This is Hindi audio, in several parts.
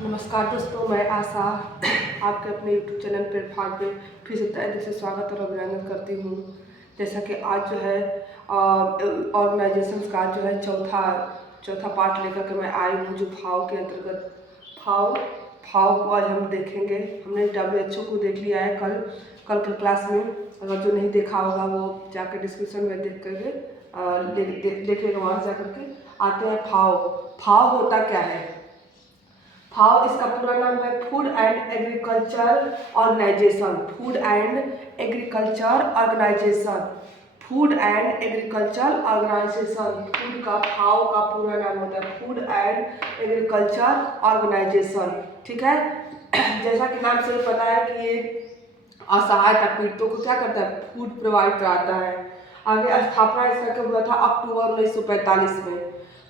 नमस्कार दोस्तों, मैं आशा आपके अपने YouTube चैनल प्लेटफॉर्म पे फिर से तहे दिल से स्वागत और अभिनंदन करती हूँ। जैसा कि आज जो है ऑर्गेनाइजेशन का जो है चौथा पार्ट लेकर के मैं आई हूँ, जो भाव के अंतर्गत भाव को आज हम देखेंगे। हमने WHO को देख लिया है कल के क्लास में। अगर जो नहीं देखा होगा वो जाकर डिस्क्रिप्शन में देख करके देखेगा, वहाँ से जाकर के आते हैं। भाव होता क्या है? भाव इसका पूरा नाम है food and agriculture organization. Food and agriculture organization. Food and agriculture organization. Food का भाव का पूरा नाम होता है फूड एंड एग्रीकल्चर ऑर्गेनाइजेशन। ठीक है। जैसा कि नाम से पता है कि ये असहायता पीड़ितों को क्या करता है? फूड प्रोवाइड कराता है। आगे स्थापना इसका कब हुआ था? अक्टूबर 1945 में।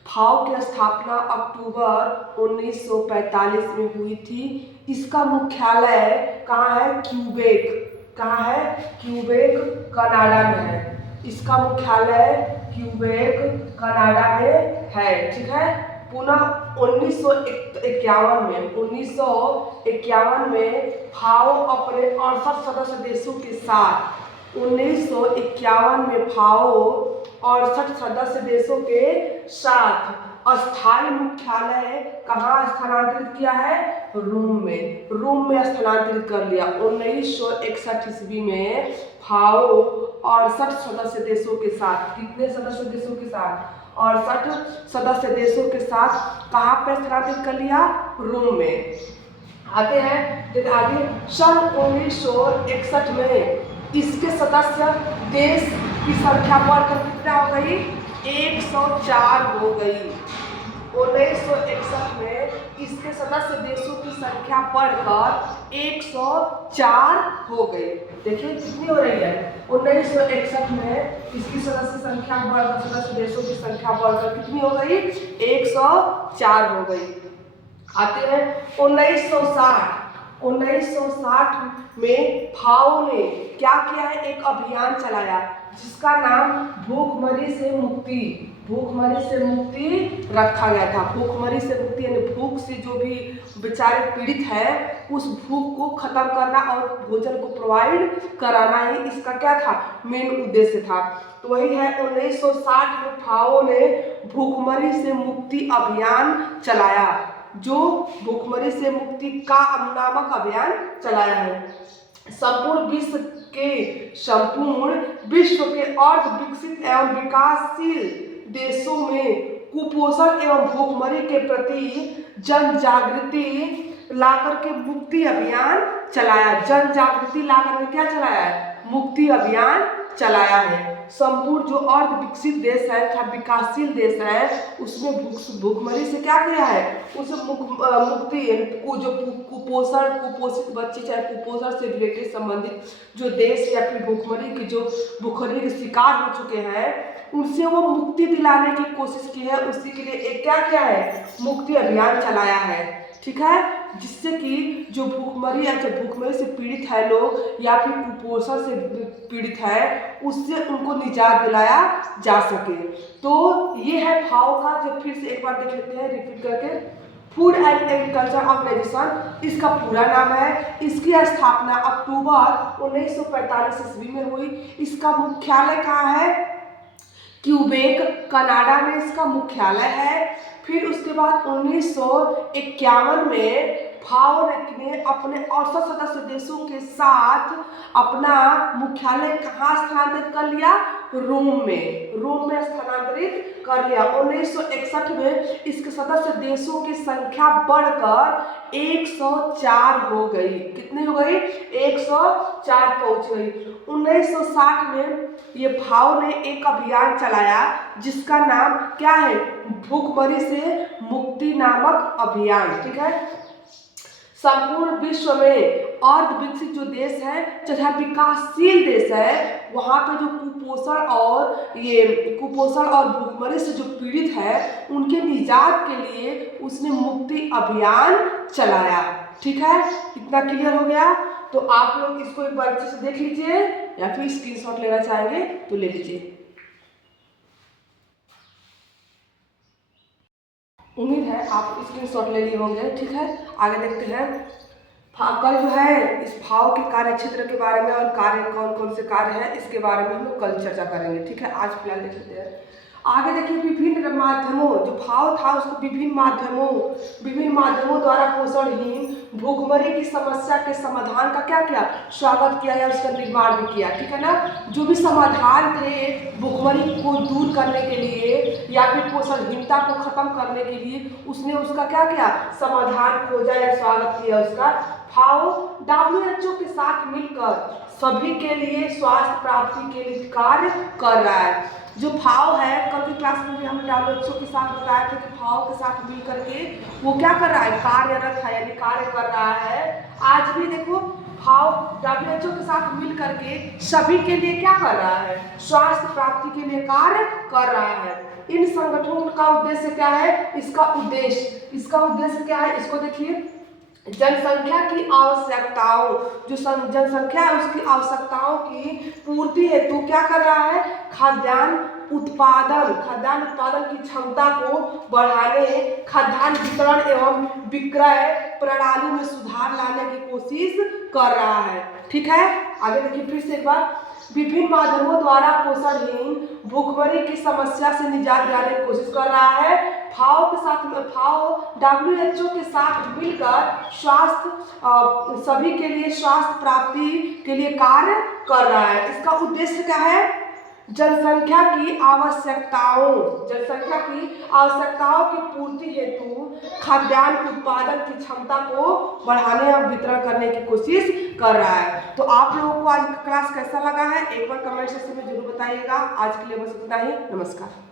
भाव की स्थापना अक्टूबर 1945 में हुई थी। इसका मुख्यालय कहाँ है? क्यूबेक। कहाँ है? क्यूबेक कनाडा में है। इसका मुख्यालय क्यूबेक कनाडा में है। ठीक है। पुनः 1951 में भाव अपने 68 सदस्य देशों के साथ 1951 में भाव 68 सदस्य देशों के साथ अस्थायी मुख्यालय कहाँ स्थानांतरित किया है? रोम में स्थानांतरित कर लिया। 1961 ईस्वी में भाव 68 सदस्य देशों के साथ, कितने सदस्य देशों के साथ? 68 सदस्य देशों के साथ कहाँ पर स्थानांतरित कर लिया? रोम में। आते हैं फिर आगे। सन 1961 में इसके सदस्य देश की संख्या बढ़कर कितना हो गई? 104 हो गई। 1961 में इसके सदस्य देशों की संख्या बढ़कर 104 हो गई। देखिए कितनी हो रही है? 1961 में इसकी सदस्य संख्या बढ़कर, सदस्य देशों की संख्या बढ़कर कितनी हो गई? 104 हो गई। आते हैं 1960 में भाव ने क्या किया है? एक अभियान चलाया जिसका नाम भूखमरी से मुक्ति रखा गया था। भूखमरी से मुक्ति यानी भूख से जो भी बेचारे पीड़ित है उस भूख को खत्म करना और भोजन को प्रोवाइड कराना ही इसका क्या था? मेन उद्देश्य था। तो वही है 1960 में भाव ने भूखमरी से मुक्ति अभियान चलाया, जो भूखमरी से मुक्ति का नामक अभियान चलाया है। संपूर्ण विश्व के अर्ध विकसित एवं विकासशील देशों में कुपोषण एवं भूखमरी के प्रति जन जागृति लाकर के मुक्ति अभियान चलाया। जन जागृति लाकर के क्या चलाया है? मुक्ति अभियान चलाया है। संपूर्ण जो अर्ध विकसित देश है तथा विकासशील देश है उसमें भूखमरी से क्या किया है? उस मुक्ति जो कुपोषित बच्चे चाहे कुपोषण से रिलेटेड संबंधित जो देश या फिर भूखमरी के शिकार हो चुके हैं उनसे वो मुक्ति दिलाने की कोशिश की है। उसी के लिए एक क्या किया है? मुक्ति अभियान चलाया है। ठीक है। जिससे कि जो भूखमरी या जो भूखमरी से पीड़ित है लोग या फिर कुपोषण से पीड़ित है उससे उनको निजात दिलाया जा सके। तो ये है भाव का, जो फिर से एक बार देख लेते हैं रिपीट करके। फूड एंड एग्रीकल्चर ऑर्गेनाइजेशन इसका पूरा नाम है। इसकी स्थापना अक्टूबर 1945 ईस्वी में हुई। इसका मुख्यालय कहाँ है? क्यूबेक कनाडा में इसका मुख्यालय है। फिर उसके बाद 1951 में भाव ने अपने 68 सदस्य देशों के साथ अपना मुख्यालय कहाँ स्थानांतरित कर लिया? रोम में स्थानांतरित कर लिया। 1961 में इसके सदस्य देशों की संख्या बढ़कर 104 हो गई। कितनी हो गई? 104 पहुंच गई। 1960 में ये भाव ने एक अभियान चलाया जिसका नाम क्या है? भूखमरी से मुक्ति नामक अभियान। ठीक है। संपूर्ण विश्व में अर्ध विकसित जो देश है तथा विकासशील देश है वहाँ पे जो कुपोषण और भूखमरी से जो पीड़ित है उनके निजात के लिए उसने मुक्ति अभियान चलाया। ठीक है। इतना क्लियर हो गया? तो आप लोग इसको एक बार अच्छे से देख लीजिए या फिर स्क्रीनशॉट लेना चाहेंगे तो ले लीजिए। उम्मीद है आप स्क्रीनशॉट ले लिए होंगे। ठीक है, आगे देखते हैं। कल जो है इस भाव के कार्य क्षेत्र के बारे में और कार्य कौन कौन से कार्य हैं इसके बारे में हम लोग कल चर्चा करेंगे। ठीक है, आज फिलहाल देख लेते हैं। आगे देखिए, विभिन्न माध्यमों, जो भाव था उसको विभिन्न माध्यमों द्वारा पोषणहीन भूखमरी की समस्या के समाधान का क्या किया, स्वागत किया या उसका निर्माण भी किया। ठीक है ना, जो भी समाधान थे भूखमरी को दूर करने के लिए या फिर पोषणहीनता को खत्म करने के लिए, उसने उसका क्या किया, समाधान खोजा या स्वागत किया उसका। भाव WHO के साथ मिलकर सभी के लिए स्वास्थ्य प्राप्ति के लिए कार्य कर रहा है। जो भाव है, कल की क्लास में भी हम WHO के साथ बताया था कि भाव के साथ मिल करके वो क्या कर रहा है, कार्यरत है, यानी कार्य कर रहा है। आज भी देखो भाव WHO के साथ मिल करके सभी के लिए क्या कर रहा है, स्वास्थ्य प्राप्ति के लिए कार्य कर रहा है। इन संगठनों का उद्देश्य क्या है, इसका उद्देश्य क्या है, इसको देखिए। जनसंख्या की आवश्यकताओं, जो जनसंख्या है उसकी आवश्यकताओं की पूर्ति हेतु क्या कर रहा है, खाद्यान्न उत्पादन की क्षमता को बढ़ाने, खाद्यान्न वितरण एवं विक्रय प्रणाली में सुधार लाने की कोशिश कर रहा है। ठीक है, आगे देखिए फिर से एक बार। विभिन्न माध्यमों द्वारा पोषणहीन भूखमरी की समस्या से निजात दिलाने की कोशिश कर रहा है। भाव WHO के साथ मिलकर सभी के लिए स्वास्थ्य प्राप्ति के लिए कार्य कर रहा है। इसका उद्देश्य क्या है, जनसंख्या की आवश्यकताओं की पूर्ति हेतु खाद्यान्न उत्पादन की क्षमता को बढ़ाने और वितरण करने की कोशिश कर रहा है। तो आप लोगों को आज क्लास कैसा लगा है, एक बार कमेंट सेक्शन में जरूर बताइएगा। आज के लिए बस इतना ही, नमस्कार।